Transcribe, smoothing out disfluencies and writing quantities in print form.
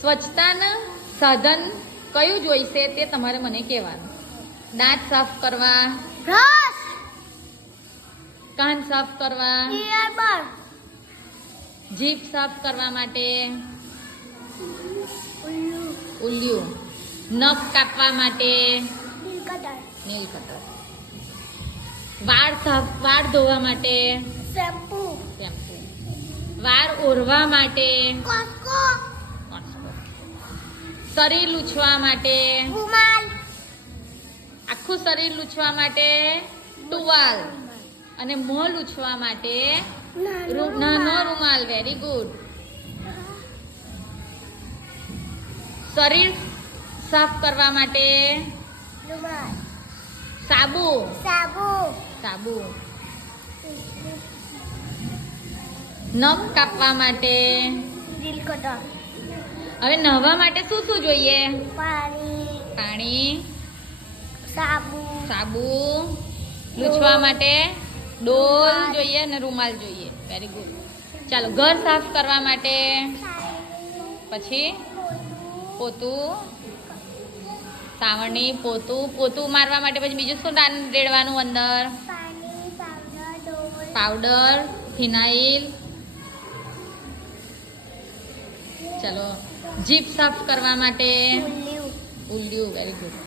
સ્વચ્છતાના સાધન કયું જોઈશે તે તમારે મને કહેવાનું. દાંત સાફ કરવા, બ્રશ, કાન સાફ કરવા, ઇયરબડ, જીભ સાફ કરવા માટે, ઉલ્લુ, ઉલ્યું, નખ કાપવા માટે, ડીલ કટર, નેલ કટર, વાળ ધોવા માટે, શેમ્પુ, શેમ્પુ, વાળ ઓરવા માટે, કોસ્કો, શરીર લૂછવા માટે, રૂમાલ, આખું શરીર લૂછવા માટે ટુવાલ, અને મોં લૂછવા માટે નાનો રૂમાલ. Very good. શરીર સાફ કરવા માટે રૂમાલ, સાબુ, સાબુ, સાબુ. નખ કાપવા માટે. ડીલ કટર, હવે નહાવા માટે શું શું જોઈએ? પાણી, પાણી, સાબુ, સાબુ. લૂછવા માટે ડોલ જોઈએ અને રૂમાલ જોઈએ. Very good. ચાલો, ઘર સાફ કરવા માટે પછી પોતું, સાવરણી, પોતું મારવા માટે પછી બીજું શું રેડવાનું અંદર? પાણી, પાવડર, ડોલ, પાવડર, ફિનાઇલ. ચલો, જીભ સાફ કરવા માટે ઉલ્લુ. ઉલ્યું. Very good.